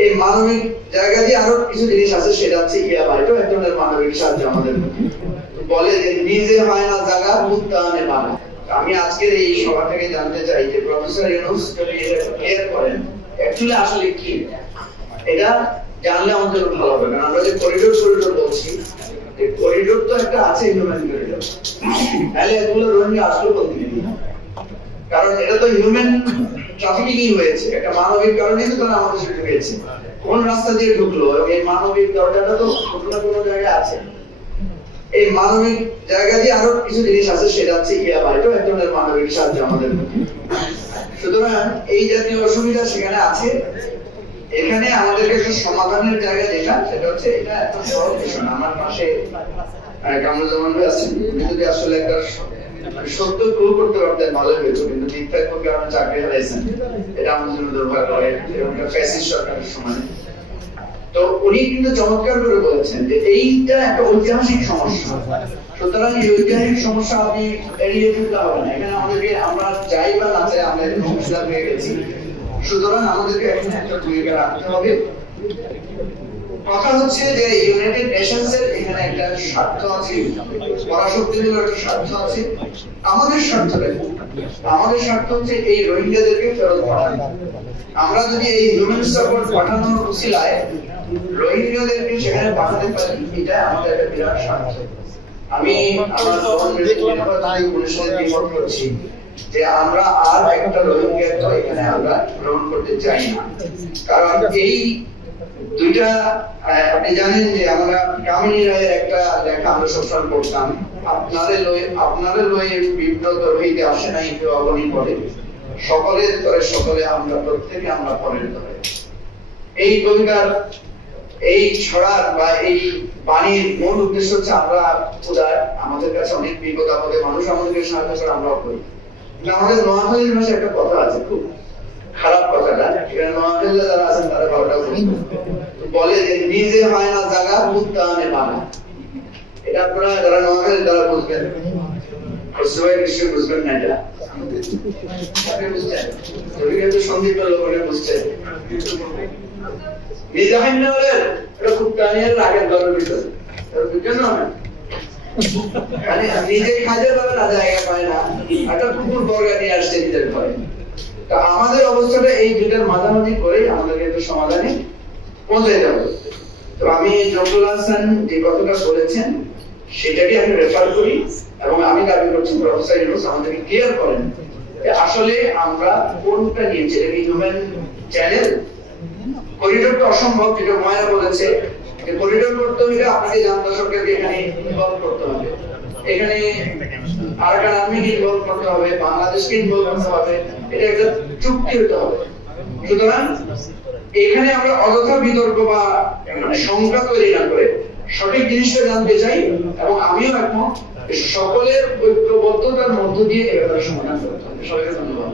এই মানবিক জায়গা দিয়ে আরো কিছু জিনিস আছে, সেটা হচ্ছে ইয়াবা, এটা এক ধরনের মানবিক সাহায্য আমাদের বলে যে নিজে হয় না জায়গা উত্তানে বানা। আমি আজকের এই সভা থেকে জানতে চাই যে প্রফেসর ইউনূস যদি এটা ক্লিয়ার করেন অ্যাকচুয়ালি আসলে কি, এটা জানলে আমাদের ভালো হবে। কারণ আমরা যে করিডোর বলছি, এই করিডোর তো একটা আছে হিউম্যান করিডোর, তাহলে এগুলো রোহিঙ্গা আসলো বলতে গেলে, কারণ এটা তো হিউম্যান ট্রাফিকিং হয়েছে, একটা মানবিক কারণেই তো তারা আমাদের সাথে ঢুকেছে। কোন রাস্তা দিয়ে ঢুকলো, এই মানবিক দরজাটা তো কোনো জায়গায় আছে। এই মানবিক জায়গা দিয়ে আরো কিছু জিনিস আছে, সেটা হচ্ছে ইয়াবা, এটা এক ধরনের মানবিক সাহায্য আমাদের। সুতরাং এই জাতীয় অসুবিধা সেখানে আছে। এখানে আমাদেরকে একটা সমাধানের জায়গা যেটা, সেটা হচ্ছে এটা এত সহজ বিষয় না। আমার পাশে কামরুজ্জামান ভাই আছেন, যদি আসলে একটা সত্য প্রুভ করতে পারতেন ভালো হয়েছে, কিন্তু মিথ্যার কারণে চাকরি হারাইছেন, এটা আমাদের জন্য দুর্ভাগ্য হয়, এবং ফ্যাসিস্ট সরকারের সময়। তো উনি কিন্তু চমৎকার করে বলেছেন যে এইটা একটা ঐতিহাসিক সমস্যা, সুতরাং এই ঐতিহাসিক সমস্যা আপনি এড়িয়ে চলতে হবে না। এখানে আমাদেরকে আমরা চাই বা না চাই আমরা মুসলিম হয়ে গেছি, সুতরাং আমাদেরকে এখানে একটা ভূমিকা রাখতে হবে। কথা হচ্ছে যে ইউনাইটেড নেশনস এর এখানে একটা স্বার্থ আছে, পরাশক্তির একটা স্বার্থ আছে, আমাদের স্বার্থ হচ্ছে এই রোহিঙ্গাদেরকে ফেরত পাঠানো। আমরা যদি এই হিউম্যান সাপোর্ট পাঠানোর উসিলায় রোহিঙ্গাদেরকে সেখানে পাঠাতে পারি, এটা আমাদের একটা বিরাট স্বার্থ। আমি আমার পরিষদের রিপোর্ট করছি যে আমরা আর একটা রোহিঙ্গা তো এখানে আমরা গ্রহণ করতে চাই না, কারণ এই দুইটা আপনি জানেন যে আমরা কামিনী রায়ের একটা লেখা আমরা সবসময় পড়তাম, আপনাদের লয়ে বিব্রত হইতে আসে নাই কেউ অগণি পড়ে, সকলের তরে সকলে আমরা প্রত্যেকে আমরা পরের তরে। এই কবিতার এই ছড়ার বা এই বাণীর মূল উদ্দেশ্য হচ্ছে আমরা উদার, আমাদের কাছে অনেক বিপদ আপদে মানুষ আমাদেরকে সাহায্য করে, আমরাও করি। আমাদের নোয়াখালীর ভাষায় একটা কথা আছে, খুব খারাপ কথাটা, এখানে নোয়াখালীরা যারা আছেন তারা ভালোটা বলে যে নিজে হয় না জায়গা উত্তানে বানা। এটা আপনারা যারা নোয়াখালী তারা বুঝবেন, সবাই নিশ্চয়ই বুঝবেন না। এটা সন্দীপ লোক বুঝছে নিজে হয় না বলে এটা খুব টানিয়ার আগের ঘরের ভিতরে বুঝছেন না, নিজে খাইতে পারে না, জায়গা পায় না, একটা কুকুর বর্গা নিয়ে আসছে নিজের ঘরে। তা আমাদের অবস্থাটা এই দুটার মাঝামাঝি করে আমাদেরকে একটু সমাধানে পৌঁছে যাবে। তো আমি জহুরুল হাসান যে কথাটা বলেছেন সেটাকে আমি রেফার করি, এবং আমি দাবি করছি প্রফেসর ইউনূস আমাদেরকে ক্লিয়ার করেন যে আসলে আমরা কোনটা নিয়েছি। এটা কি হিউম্যান চ্যানেল? করিডোর তো অসম্ভব, যেটা ময়া বলেছে যে করিডোর করতে হলে আপনাকে জানতা সরকারকে এখানে ইনভলভ করতে হবে, এখানে আরাকান আর্মিকে ইনভলভ করতে হবে, বাংলাদেশকে ইনভলভ করতে হবে, এটা একটা চুক্তি হতে হবে। সুতরাং এখানে আমরা অযথা বিতর্ক বা সংখ্যা তৈরি না করে সঠিক জিনিসটা জানতে চাই, এবং আমিও একমত সকলের ঐক্যবদ্ধতার মধ্য দিয়ে এ ব্যাপারে সমাধান করতে হবে। সবাইকে ধন্যবাদ।